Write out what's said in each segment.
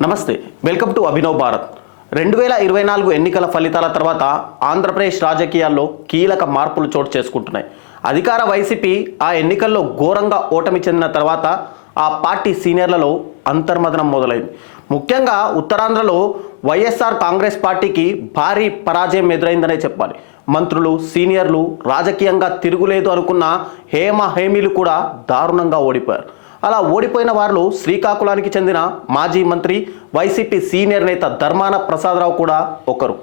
నమస్తే, welcome to Abhinav Bharat. 2024 ఎన్నికల ఫలితాల తర్వాత ఆంధ్రప్రదేశ్ రాజకీయాల్లో కీలక మార్పులు చోటు చేసుకుంటున్నాయి. అధికార వైసీపీ ఆ ఎన్నికల్లో ఘోరంగా ఓటమి చెందిన తర్వాత ఆ పార్టీ సీనియర్లలో అంతర్మదనం మొదలైంది. ముఖ్యంగా ఉత్తరాంధ్రలో వైఎస్ఆర్ కాంగ్రెస్ పార్టీకి భారీ పరాజయం ఎదురైందనే చెప్పాలి. మంత్రులు, సీనియర్లు రాజకీయంగా తిరుగులేదు అనుకున్న హేమీలు కూడా దారుణంగా ఓడిపోయారు. అలా ఓడిపోయిన వారిలో శ్రీకాకుళానికి చెందిన మాజీ మంత్రి, వైసీపీ సీనియర్ నేత ధర్మాన ప్రసాదరావు కూడా ఒకరు.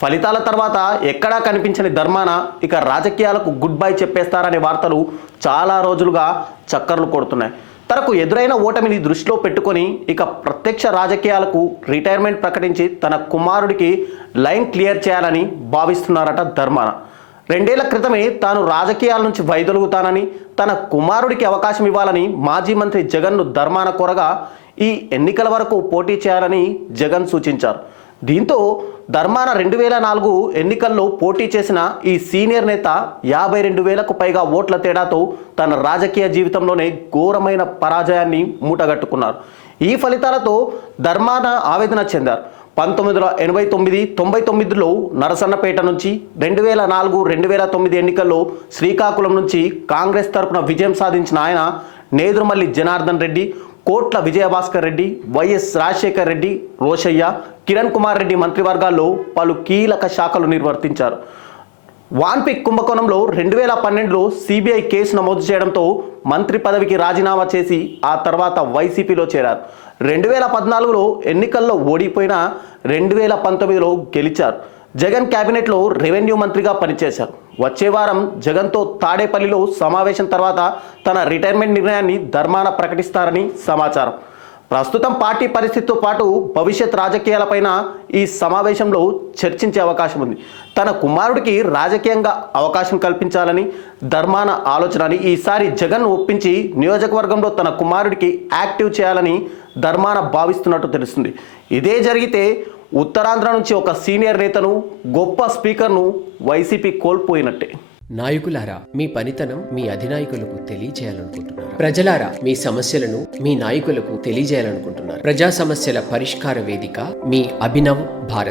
ఫలితాల తర్వాత ఎక్కడా కనిపించని ధర్మాన ఇక రాజకీయాలకు గుడ్ బై చెప్పేస్తారనే వార్తలు చాలా రోజులుగా చక్కర్లు కొడుతున్నాయి. తనకు ఎదురైన ఓటమిని దృష్టిలో పెట్టుకొని ఇక ప్రత్యక్ష రాజకీయాలకు రిటైర్మెంట్ ప్రకటించి తన కుమారుడికి లైన్ క్లియర్ చేయాలని భావిస్తున్నారట ధర్మాన. 2 ఏళ్ల క్రితమే తాను రాజకీయాల నుంచి వైదొలుగుతానని, తన కుమారుడికి అవకాశం ఇవ్వాలని మాజీ మంత్రి జగన్ను ధర్మాన కోరగా ఈ ఎన్నికల వరకు పోటీ చేయాలని జగన్ సూచించారు. దీంతో ధర్మాన 2004 ఎన్నికల్లో పోటీ చేసిన ఈ సీనియర్ నేత 52,000కు పైగా ఓట్ల తేడాతో తన రాజకీయ జీవితంలోనే ఘోరమైన పరాజయాన్ని మూటగట్టుకున్నారు. ఈ ఫలితాలతో ధర్మాన ఆవేదన చెందారు. 1989-99లో నరసన్నపేట నుంచి, 2004-2009 ఎన్నికల్లో శ్రీకాకుళం నుంచి కాంగ్రెస్ తరపున విజయం సాధించిన ఆయన నేదురుమల్లి జనార్దన్ రెడ్డి, కోట్ల విజయభాస్కర్ రెడ్డి, వైఎస్ రాజశేఖర్ రెడ్డి, రోషయ్య, కిరణ్ కుమార్ రెడ్డి మంత్రివర్గాల్లో పలు కీలక శాఖలు నిర్వర్తించారు. వాన్పిక్ కుంభకోణంలో 2012లో సిబిఐ కేసు నమోదు చేయడంతో మంత్రి పదవికి రాజీనామా చేసి ఆ తర్వాత వైసీపీలో చేరారు. 2014లో ఎన్నికల్లో ఓడిపోయినా 2019లో గెలిచారు. జగన్ క్యాబినెట్లో రెవెన్యూ మంత్రిగా పనిచేశారు. వచ్చే వారం జగన్తో తాడేపల్లిలో సమావేశం తర్వాత తన రిటైర్మెంట్ నిర్ణయాన్ని ధర్మాన ప్రకటిస్తారని సమాచారం. ప్రస్తుతం పార్టీ పరిస్థితితో పాటు భవిష్యత్ రాజకీయాలపైన ఈ సమావేశంలో చర్చించే అవకాశం ఉంది. తన కుమారుడికి రాజకీయంగా అవకాశం కల్పించాలని ధర్మాన ఆలోచన అని, ఈసారి జగన్ ఒప్పించి నియోజకవర్గంలో తన కుమారుడికి యాక్టివ్ చేయాలని ధర్మాన భావిస్తున్నట్టు తెలుస్తుంది. ఇదే జరిగితే ఉత్తరాంధ్ర నుంచి ఒక సీనియర్ నేతను, గొప్ప స్పీకర్ను వైసీపీ కోల్పోయినట్టే. నాయకులారా, మీ పనితనం మీ అధినాయకులకు తెలియజేయాలనుకుంటున్నారు. ప్రజలారా, మీ సమస్యలను మీ నాయకులకు తెలియజేయాలనుకుంటున్నారు. ప్రజా సమస్యల పరిష్కార వేదిక మీ అభినవ్ భారత్.